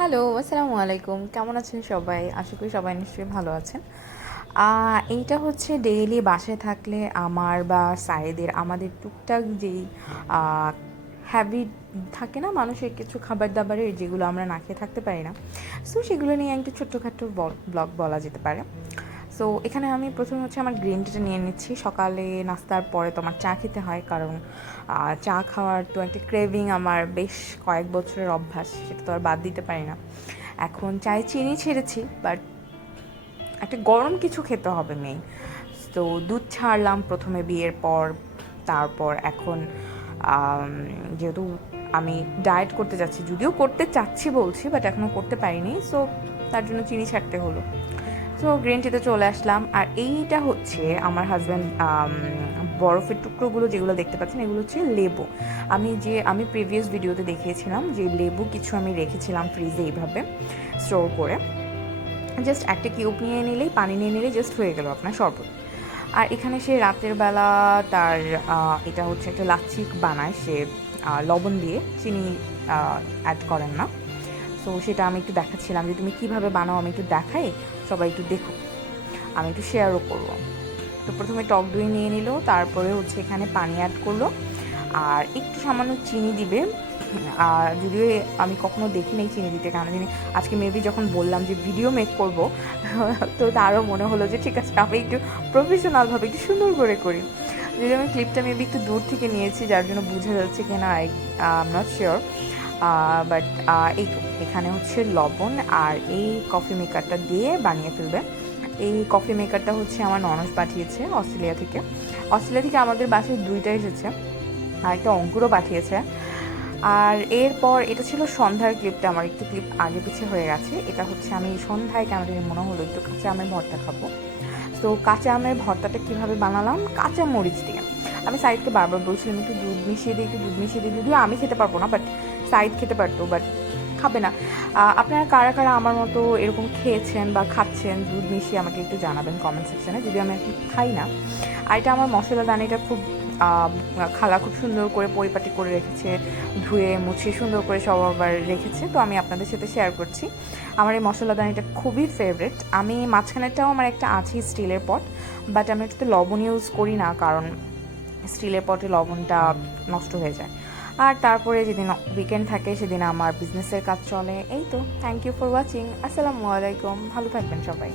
Hello, আসসালামু আলাইকুম। কেমন আছেন সবাই? আশা করি সবাই নিশ্চয়ই ভালো আছেন। এইটা হচ্ছে ডেইলি বাসায় থাকলে আমার বা সাইদের আমাদের টুকটাক যেই আ হ্যাবিট থাকে না মানুষের কিছু খাবার-দাবারের যেগুলো আমরা না খেয়ে থাকতে পারি না। সো সেগুলো নিয়ে একটা ছোট্টখাট্টো ব্লগ বলা যেতে পারে। সো এখানে আমি প্রথমে হচ্ছে আমার গ্রিন টিটা নিয়ে নিচ্ছি। সকালে নাস্তার পরে তো আমার চা খেতে হয় কারণ চা খাওয়ার তো একটা ক্রেভিং আমার বেশ কয়েক বছরের অভ্যাস, সেটা তো আর বাদ দিতে পারি না। এখন চায়ে চিনি ছেড়েছি, বাট একটা গরম কিছু খেতে হবে মেইন। তো দুধ ছাড়লাম প্রথমে বিয়ের পর, তারপর এখন যেহেতু আমি ডায়েট করতে যাচ্ছি, যদিও করতে চাচ্ছি বলছি বাট এখনও করতে পারিনি, সো তার জন্য চিনি ছাড়তে হলো। সো গ্রিন টিতে চলে আসলাম। আর এইটা হচ্ছে আমার হাজব্যান্ড বরফের টুকরোগুলো যেগুলো দেখতে পাচ্ছেন এগুলো হচ্ছে লেবু। আমি প্রিভিয়াস ভিডিওতে দেখিয়েছিলাম যে লেবু কিছু আমি রেখেছিলাম ফ্রিজে এইভাবে স্টোর করে। জাস্ট একটা কিউব নিয়ে নিলেই, পানি নিয়ে নিলেই জাস্ট হয়ে গেল আপনার শরবত। আর এখানে সে রাতের বেলা তার এটা হচ্ছে একটা লাচ্ছি বানায় সে, লবণ দিয়ে, চিনি অ্যাড করেন না। সো সেটা আমি একটু দেখাচ্ছিলাম যে তুমি কীভাবে বানাও, আমি একটু দেখাই, সবাই একটু দেখো, আমি একটু শেয়ারও করবো। তো প্রথমে টক দই নিয়ে নিল, তারপরে হচ্ছে এখানে পানি অ্যাড করলো আর একটু সামান্য চিনি দিবে। আর যদিও আমি কখনো দেখিনি চিনি দিতে, কারণ জানি আজকে মেবি যখন বললাম যে ভিডিও মেক করব তো তারও মনে হলো যে ঠিক আছে আমি একটু প্রফেশনালভাবে একটু সুন্দর করে করি। যদি আমি ক্লিপটা মেবি একটু দূর থেকে নিয়েছি যার জন্য বোঝা যাচ্ছে কিনা I am not sure, but এই তো এখানে হচ্ছে লবণ আর এই কফি মেকারটা দিয়ে বানিয়ে ফেলবে। এই কফি মেকারটা হচ্ছে আমার ননদ পাঠিয়েছে অস্ট্রেলিয়া থেকে। অস্ট্রেলিয়া থেকে আমাদের বাসায় দুইটা এসেছে, আর একটা অঙ্কুরও পাঠিয়েছে। আর এরপর এটা ছিল সন্ধ্যার ক্লিপটা, আমার একটু ক্লিপ আগে পিছে হয়ে গেছে। এটা হচ্ছে আমি সন্ধ্যায় কেন জানি মনে হলো একটু কাঁচা আমের ভর্তা খাবো। তো কাঁচা আমের ভর্তাটা কীভাবে বানালাম, কাঁচা মরিচ দিয়ে। আমি সাইদকে বারবার বলছিলাম একটু দুধ মিশিয়ে দিই, একটু দুধ মিশিয়ে দিই, যদিও আমি খেতে পারবো না, বাট সাইদ খেতে পারতো, বাট খাবে না। আপনারা কারা কারা আমার মতো এরকম খেয়েছেন বা খাচ্ছেন দুধ মিশিয়ে আমাকে একটু জানাবেন কমেন্ট সেকশনে, যদি আমি এখন খাই না। আর এটা আমার মশলা দানিটা খুব খালা খুব সুন্দর করে পরিপাটি করে রেখেছে, ধুয়ে মুছে সুন্দর করে সব আবার রেখেছে, তো আমি আপনাদের সাথে শেয়ার করছি। আমার এই মশলাদানিটা খুবই ফেভারিট। আমি মাঝখানেরটাও আমার একটা আছে স্টিলের পট, বাট আমি এটাতে লবণ ইউজ করি না কারণ স্টিলের পটে লবণটা নষ্ট হয়ে যায়। আর তারপরে যেদিন উইকেন্ড থাকে সেদিন আমার বিজনেসের কাজ চলে। এই তো, থ্যাংক ইউ ফর ওয়াচিং। আসসালামু আলাইকুম, ভালো থাকবেন সবাই।